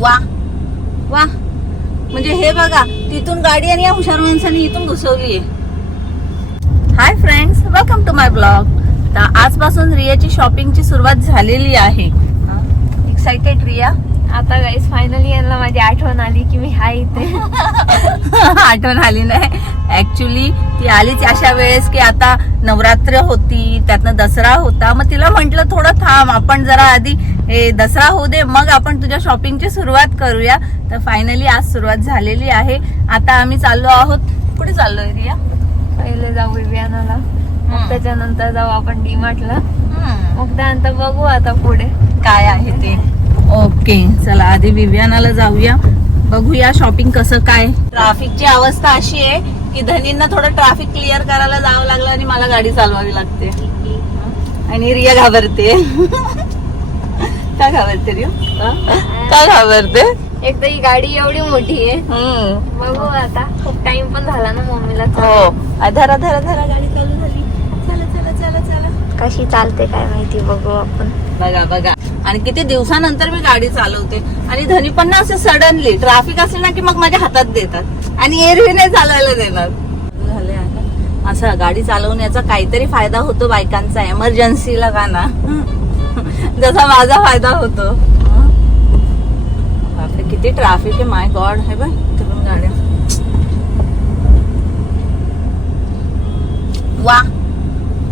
वा वा, म्हणजे हे बघा, तिथून गाडी आणि या हुशार माणसाने इथून घुसवली आहे. Hi friends, welcome to my blog. तर आजपासून रियाची शॉपिंगची सुरुवात झालेली आहे. एक्साइटेड रिया? आता गाईस फायनली यांना माझी आठवण आली की मी हाय इथे. आठवण आली नाही, ऍक्च्युली ती आलीच अशा वेळेस की आता नवरात्र होती, त्यातनं दसरा होता. मग तिला म्हंटल थोडं थांब, आपण जरा आधी हे दसरा होऊ दे, मग आपण तुझ्या शॉपिंगची सुरुवात करूया. तर फायनली आज सुरुवात झालेली आहे. आता आम्ही चाललो आहोत. कुठे चाललोय रिया? पहिले जाऊ विव्यानाला, मग त्याच्यानंतर जाऊ आपण डीमार्टला, मग त्यानंतर बघू आता पुढे काय आहे ते. ओके, चला आधी विव्यानाला जाऊया, बघूया शॉपिंग कसं काय. ट्रॅफिकची अवस्था अशी आहे की धनींना थोडं ट्रॅफिक क्लिअर करायला जावं लागलं आणि मला गाडी चालवावी लागते. आणि रिया घाबरते. का घाबरते रिया? का घाबरते? एक तर ही गाडी एवढी मोठी आहे. बघू आता, खूप टाइम पण झाला ना मम्मीला. हो, धरा धरा धरा, गाडी चालू झाली. चला चला चला चला. कशी चालते काय माहिती, बघू आपण. बघा बघा, आणि किती दिवसानंतर मी गाडी चालवते. आणि धनी पण ना असं सडनली ट्रॅफिक असेल ना की मग माझ्या हातात देतात आणि एरवी नाही चालवायला देणार. झाले आता असं गाडी चालवण्याचा काहीतरी फायदा होतो बायकांचा, एमर्जन्सीला का ना, जसा माझा फायदा होतो. बापरे, किती ट्रॅफिक आहे, माय गॉड. हे बाय तिकडून गाड्या. वा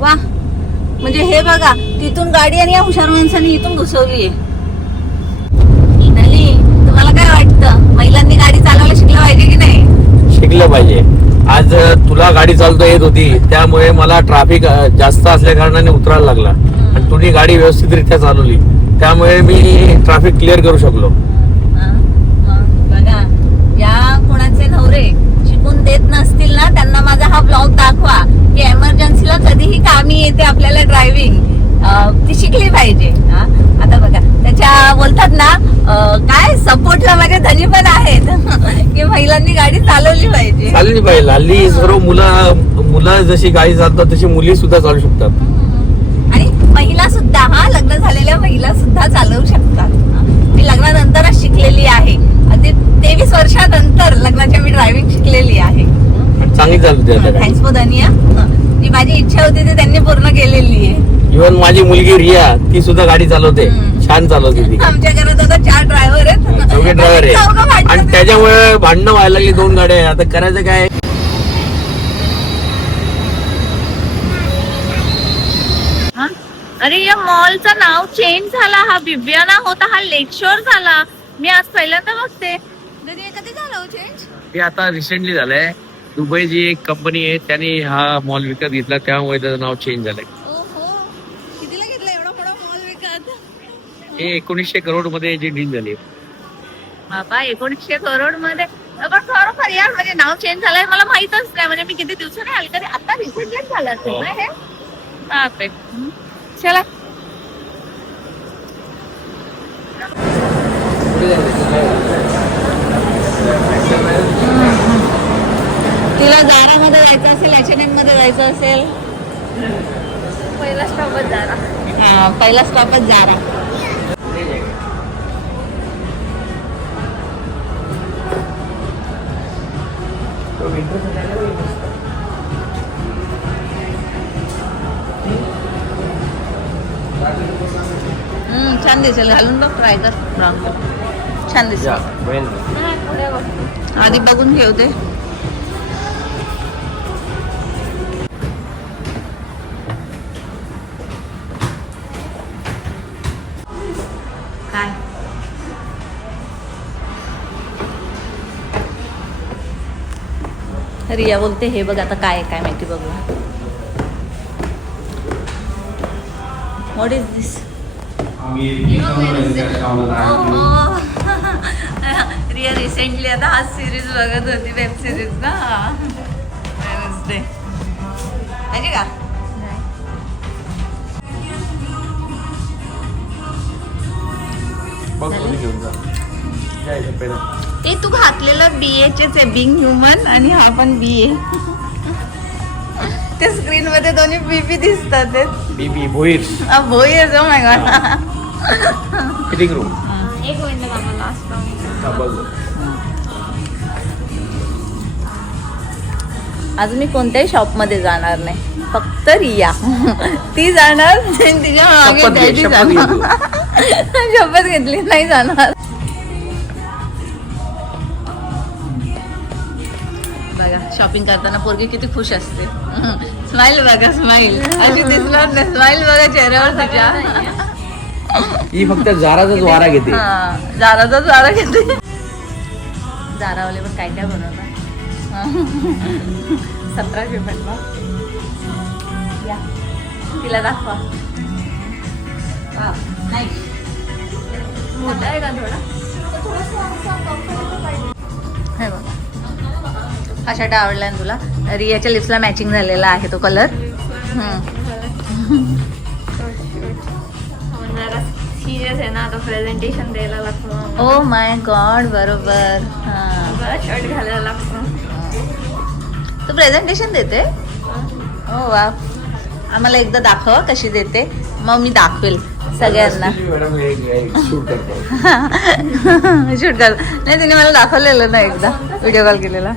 वा, म्हणजे हे बघा, तिथून गाडी आणि या हुशार माणसाने इथून घुसवली आहे. तुम्हाला काय वाटतं, महिलांनी गाडी चालवायला शिकलं पाहिजे की नाही? शिकलं पाहिजे. आज तुला गाडी चालवता येत होती, त्यामुळे मला ट्रॅफिक जास्त असल्या कारणाने उतरायला लागला, आणि तुझी गाडी व्यवस्थितरित्या चालवली, त्यामुळे मी ट्रॅफिक क्लिअर करू शकलो. बघा, या कोणाचे नवरे शिकून देत नसतील ना, त्यांना माझा हा ब्लॉग दाखवा की एमर्जन्सीला कधीही कामी येते आपल्याला ड्रायव्हिंग. ती शिकली पाहिजे. आता बघा, त्याच्या बोलतात ना, काय सपोर्टला माझे धनी पण आहेत की महिलांनी गाडी चालवली पाहिजे. हल्ली सर्व मुलं जशी गाडी चालतात तशी मुली सुद्धा चालू शकतात. आणि महिला सुद्धा, लग्न झालेल्या महिला सुद्धा चालवू शकतात. मी लग्नानंतरच शिकलेली आहे. अगदी 23 वर्षानंतर लग्नाच्या मी ड्रायव्हिंग शिकलेली आहे. चांगली चालते. थँक्स फॉर धनिया. जी माझी इच्छा होती ती त्यांनी पूर्ण केलेली आहे. इव्हन माझी मुलगी रिया, ती सुद्धा गाडी चालवते, छान चालवते ती. आमच्या घरात आता 4 ड्रायव्हर आहेत. चौघे ड्रायव्हर आहे, आणि त्याच्यामुळे भांडणं व्हायला लागली. 2 गाड्या, आता करायचं काय? अरे, या मॉलचं नाव चेंज झाला. हा बिब्याना होता, हा लेक शोर झाला. मी आज पहिल्यांदा बघते. कधी झालं चेंज? हे आता रिसेंटली झालंय. दुबईची एक कंपनी आहे, त्यांनी हा मॉल विकत घेतला, त्यामुळे त्याचं नाव चेंज झालंय. कितीला घेतला एवढा मोठा मॉल विकत? हे 1900 करोड मध्ये जी डील झाली. बाबा, 1900 करोड मध्ये? पण खरोखर यार, म्हणजे नाव चेंज झालंय मला माहितच नाही. म्हणजे मी किती दिवसांनी आले, तरी आता रिसेंटली झालं असेल ना हे. बापरे. चला, तुला जारा मध्ये जायचं असेल, H&M मध्ये जायचं असेल, पहिला स्टॉपच झाला. पहिला स्टॉपच जारा. छान दिसेल, घालून बघ, ट्राय कर. छान दिसेल. आधी बघून घेऊ दे. काय रिया बोलते, हे बघ आता काय काय माहिती, बघू. What is this? Riya recently आता हा सिरीज बघत होती, वेब सिरीज ना, वेडनेसडे. माहिती का? ते तू घातलेलं BAचेच आहे, बिंग ह्युमन, आणि हा पण BA. त्या स्क्रीन मध्ये दोन्ही बीबी दिसतात. बीबी Bhoir. Bhoir, oh my God. Fitting room. एक मिनिट बाबा, लास्ट आज मी कोणत्याही शॉप मध्ये जाणार नाही, फक्त रिया ती जाणार तिच्या मागे शपथ घे, daddy शपथ जाणार. शपथ घेतली नाही जाणार. बघा शॉपिंग करताना पोरगी किती खुश असते. स्माइल बघा, स्माइल अशी दिसणार नाही. स्माइल बघा चेहऱ्यावर तिच्या. ही फक्त जाराचाच वारा घेते. जाराचाच वारा घेते. जारावाले पण काय काय बनवतात. 1700 म्हटलं. या तिला दाखवा. नाही मोठा आहे का थोडा. हे बघा हा शर्ट आवडला ना तुला. रियाच्या लिप्सला मॅचिंग झालेला आहे तो कलर. सिरियस आहे ना आता प्रेझेंटेशन द्यायला लागतो. ओ माय गॉड बरोबर. शर्ट घालायला लागतो. तू प्रेझेंटेशन देते. हो वा. आम्हाला एकदा दाखव कशी देते, मग मी दाखवेल सगळ्यांना. शूट कर. नाही तिने मला दाखवलेलं ना एकदा, व्हिडिओ कॉल केलेला.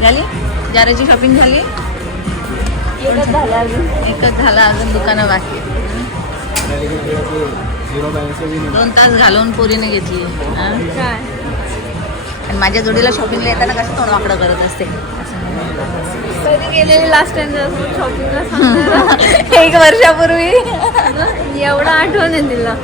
झाली जाराची शॉपिंग झाली. एकच झाला अजून दुकानं बाकी. 2 तास घालवून पोरीने घेतली. आणि माझ्या जोडीला शॉपिंगला येताना कसं तोंड वाकडं करत असते. कधी गेलेली लास्ट टाइम शॉपिंगला 1 वर्षापूर्वी. एवढं आठवण आहे तिला.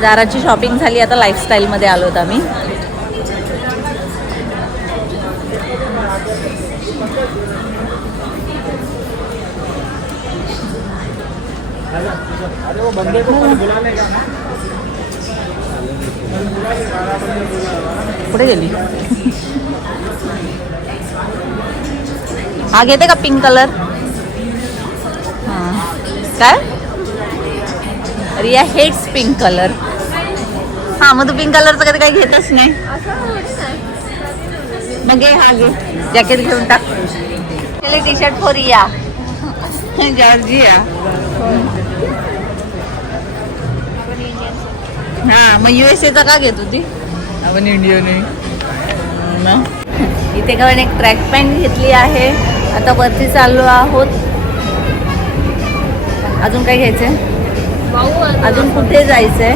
जाराची शॉपिंग झाली. आता लाईफस्टाईल मध्ये आलो होतो आम्ही. कुठे गेली. हा घेते का पिंक कलर. काय रिया हेट्स पिंक कलर. हा मग तू पिंक कलरचं कधी काही घेतच नाही. मग घे हा घे जॅकेट घेऊन टाक. T shirt for Riya. Georgia. हा मग USA चा का घेत होती. आपण इंडियन आहे. इथे का एक ट्रॅक पॅन्ट घेतली आहे. आता वरती चाललो आहोत. अजून काय घ्यायचंय. अजून कुठे जायचंय.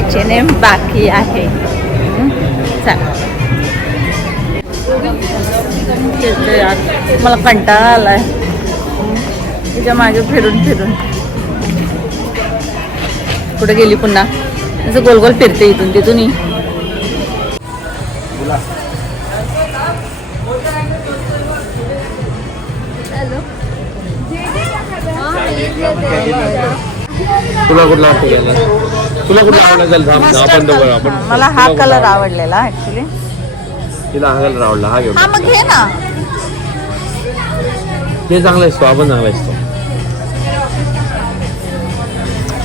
H&M बाकी आहे. मला कंटाळा आलाय तिच्या मागे फिरून फिरून. कुठे गेली पुन्हा. असं गोल गोल फिरते इथून तिथून. तुला कुठला आवडला. तुला कुठला आवडला. आपण मला हा कलर आवडलेला ऍक्च्युली. तिला हा कलर आवडला. हा घेऊ. हा मग घे ना. ते चांगला असतो. आपण चांगला असतो.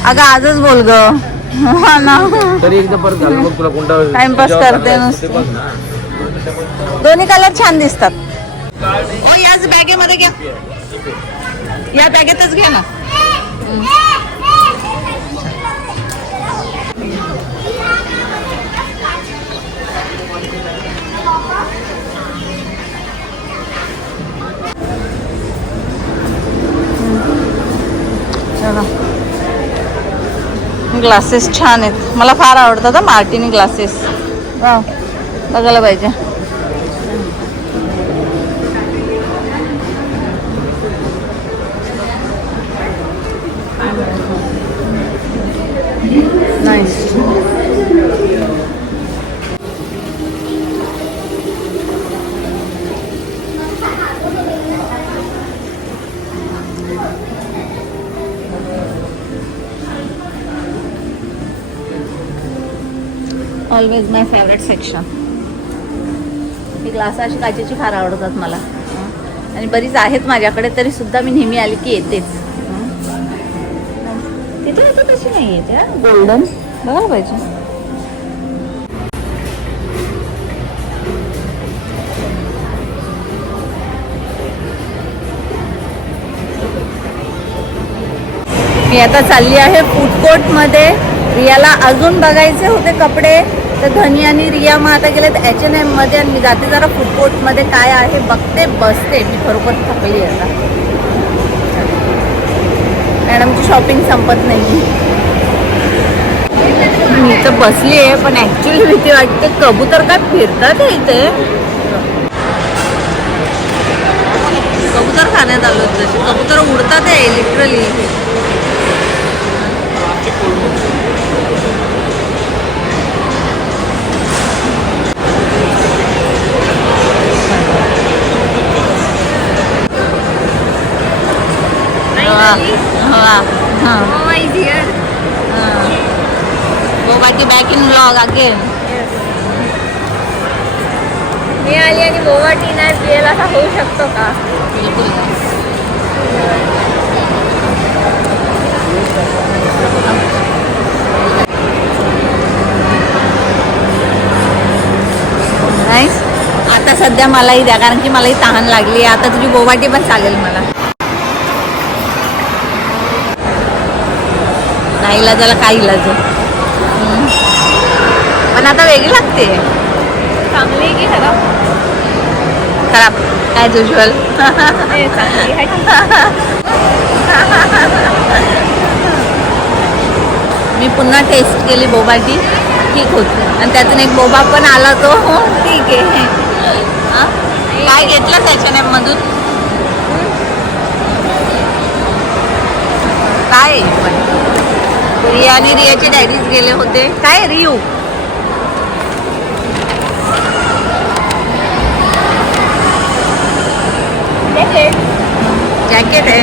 अगं आजच बोल ग. हा ना तरी एकदा परत झालं मग तुला कोणता टाइमपास करते नुसते. दोन्ही कलर छान दिसतात. ओ याच बॅगेमध्ये घ्या. या बॅगेतच घ्या ना. ग्लासेस छान आहेत. मला फार आवडतात मार्टिनी ग्लासेस. बघायला पाहिजे. नाईस. ऑलवेज माय फेवरेट सेक्शन. ही ग्लास अशी काचेची फार आवडतात मला. आणि बरीच आहेत माझ्याकडे, तरी सुद्धा मी नेहमी आली की येतेच. तिथे आता कशी नाहीये त्या गोल्डन बघायला पाहिजे. मी आता चालली आहे फूड कोर्ट मध्ये. रियाला अजून बघायचे होते कपडे, तर धनी आणि रिया मग आता गेलेत H&M मध्ये आणि मी जाते जरा फूड कोर्ट मध्ये काय आहे बघते, बसते. मी खरोखर थकली आता. मॅडमची शॉपिंग संपत नाही. मी तर बसली आहे पण ऍक्च्युली भीती वाटते. कबूतर काय फिरतात इथे. कबूतर खाण्यात आलो तसे. कबूतर उडतात आहे literally. Go back in vlog again. मी आली आणि बोवाटी नाही पियला असा होऊ शकतो का? बिलकुल नाही. आता सध्या मलाही द्या, कारण की मलाही तहान लागली. आता तुझी बोवाटी पण चालेल मला. नाही इलाजाला काय इलाज आहे. पण आता वेगळी लागते. चांगली की खराब? खराब ॲज युजल. चांगली आहे. मी पुन्हा टेस्ट केली बोबाटी, ठीक होती. आणि त्यातून एक बोबा पण आला तो ठीक आहे. हा? काय घेतलं H&M मधून? काय रिया आणि रियाचे डॅडीज गेले होते. काय रियू जॅकेट आहे.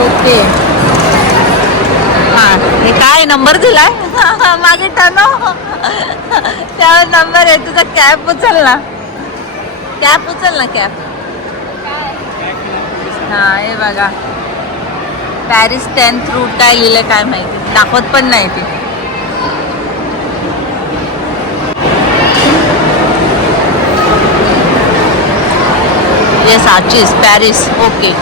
ओके. हा हे काय नंबर दिलाय मागे टर्नो. त्यावर नंबर आहे तुझा. कॅब उचल ना. कॅब उचल ना. कॅब. हा हे बघा पॅरिस 10th रूट काय लिहिलंय काय माहिती. दाखवत पण नाही ते. येस आचीस पॅरिस. Okay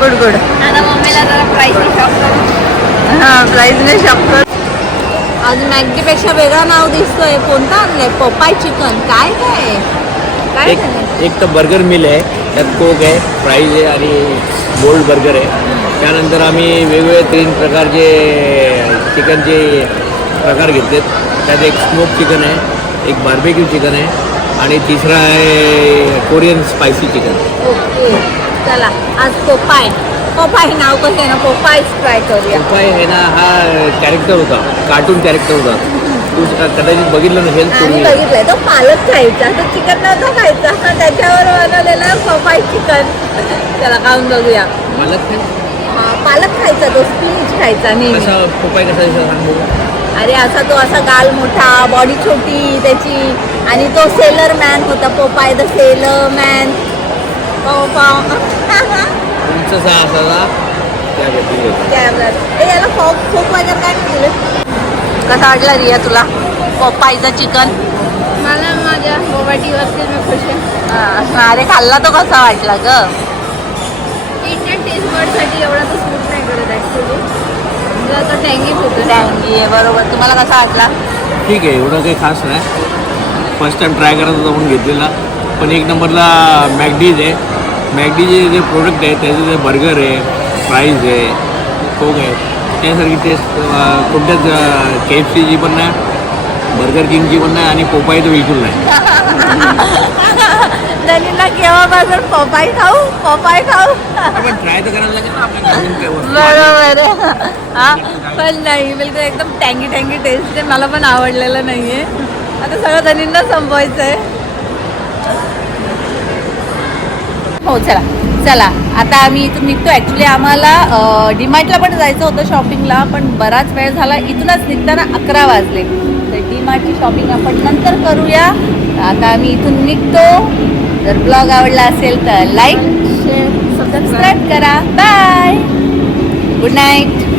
good good. आता मम्मीला जरा प्राईस शॉप करू. हां प्राईजने शॉप कर. आज मॅगडीपेक्षा वेगळं नाव दिसतोय. कोणतं आणलंय? Popeye chicken. काय काय काय एक तर बर्गर मिल आहे, त्यात कोक आहे, फ्राईज आहे आणि गोल्ड बर्गर आहे. त्यानंतर आम्ही वेगवेगळे 3 प्रकारचे चिकनचे प्रकार घेतलेत. त्यात एक स्मोक चिकन आहे, एक बार्बेक्यू चिकन आहे आणि तिसरा आहे कोरियन स्पायसी चिकन. ओके चला आज पोपाय. पोपाय नाव कसं आहे ना, पोपायच ट्राय करूया. पोपाय आहे ना, हा कॅरेक्टर होता, कार्टून कॅरेक्टर होता. तू कदाचित बघितलं नसेल आणि पूर्वी. बघितलंय तो पालक खायचा, तो चिकन नव्हता खायचा. त्याच्यावर बनवलेला पोपाय चिकन. चला खाऊन बघूया. पालक पालक खायचा, तो स्पिंच खायचा नेहमी. कसा पोपाय कसा दिसला सांगू? अरे असा तो असा गाल मोठा, बॉडी छोटी त्याची. आणि तो सेलर मॅन होता. Popeye the sailor man. तुमचं असावा त्या व्यक्ती. याला खोक वगैरे काय केलं. कसा वाटला रिया तुला पोपायचं चिकन? मला माझ्या बोवाटीवरती मी खुश आहे. अरे खाल्ला तो कसा वाटला ग? इंडियन टेस्ट बर्डसाठी एवढा तो सूट नाही करत ॲक्च्युली. तो टँगीच होतो. टँगी आहे बरोबर. तुम्हाला कसा वाटला? ठीक आहे, एवढं काही खास नाही. फर्स्ट टाइम ट्राय करत होता म्हणून घेतलेला. पण एक नंबरला मॅगडीज आहे. मॅगडीचे जे प्रोडक्ट आहे त्याचे जे बर्गर आहे, फ्राईज आहे, कोक आहे, त्यासारखी टेस्ट कोणत्याच KFCची पण नाही, बर्गर किंगची पण नाही आणि पोपाय तर बिलकुल नाही. दलीला केव्हापासून पोपाय खाऊ पोपाय खाऊ. आपण ट्राय तर करायला लागेल ना आपल्या. बरोबर. हा पण नाही बिलकुल एकदम टँगी टँगी टेस्ट आहे. मला पण आवडलेलं नाहीये. आता सगळं धनींना संपवायचं आहे. हो चला चला आता आम्ही इथून निघतो. ऍक्च्युली आम्हाला डीमार्टला पण जायचं होतं शॉपिंगला, पण बराच वेळ झाला. इथूनच निघताना 11 वाजले. तर डीमार्टची शॉपिंग आपण नंतर करूया. आता आम्ही इथून निघतो. जर ब्लॉग आवडला असेल तर लाईक शेअर सबस्क्राईब करा. Bye, good night.